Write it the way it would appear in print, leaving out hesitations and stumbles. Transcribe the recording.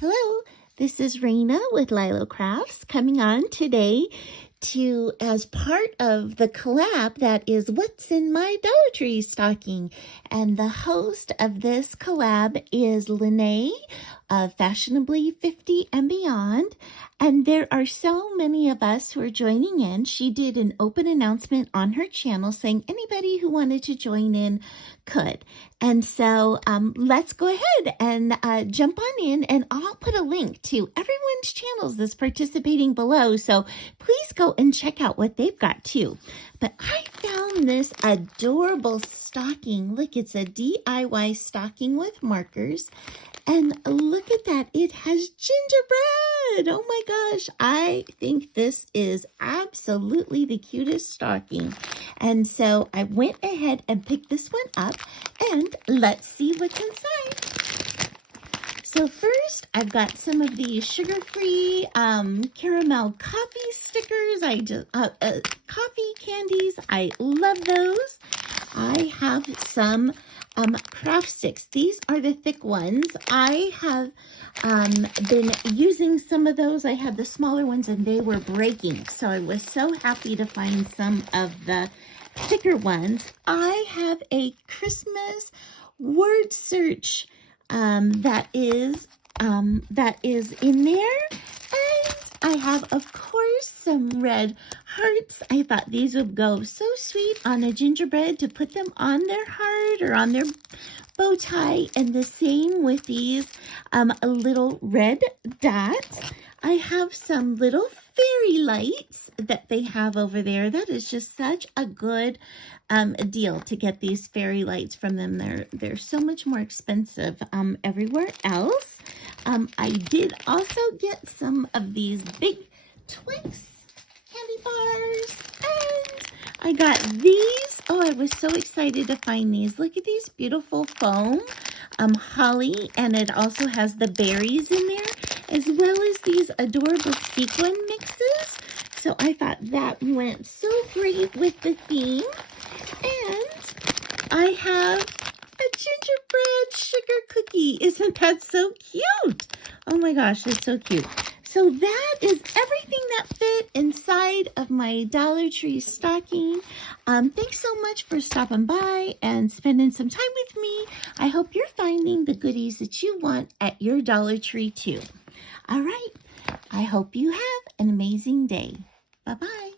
Hello, this is Raina with LYLO Crafts coming on today as part of the collab that is What's in My DollarTree stocking. And the host of this collab is Lene of Fashionably 50 and Beyond. And there are so many of us who are joining in. She did an open announcement on her channel saying anybody who wanted to join in could. And so let's go ahead and jump on in, and I'll put a link to everyone's channels that's participating below. So please go and check out what they've got too. But I found this adorable stocking. Look, it's a DIY stocking with markers. And look at that. It has gingerbread. Oh my gosh. I think this is absolutely the cutest stocking. And so I went ahead and picked this one up, and let's see what's inside. So first, I've got some of these sugar-free caramel coffee stickers. Coffee candies. I love those. I have some craft sticks. These are the thick ones. I have been using some of those. I had the smaller ones and they were breaking. So I was so happy to find some of the thicker ones. I have a Christmas word search that is in there. And I have, of course, some red hearts. I thought these would go so sweet on a gingerbread to put them on their heart or on their bow tie. And the same with these little red dots. I have some little fairy lights that they have over there. That is just such a good deal to get these fairy lights from them. They're so much more expensive everywhere else. I did also get some of these big Twix candy bars, and I got these. Oh, I was so excited to find these. Look at these beautiful foam, holly, and it also has the berries in there, as well as these adorable sequin mixes. So I thought that went so great with the theme. And I have a gingerbread sugar cookie. Isn't that so cute? Oh my gosh, it's so cute. So that is everything that fit inside of my DollarTree stocking. Thanks so much for stopping by and spending some time with me. I hope you're finding the goodies that you want at your DollarTree too. All right, I hope you have an amazing day. Bye-bye.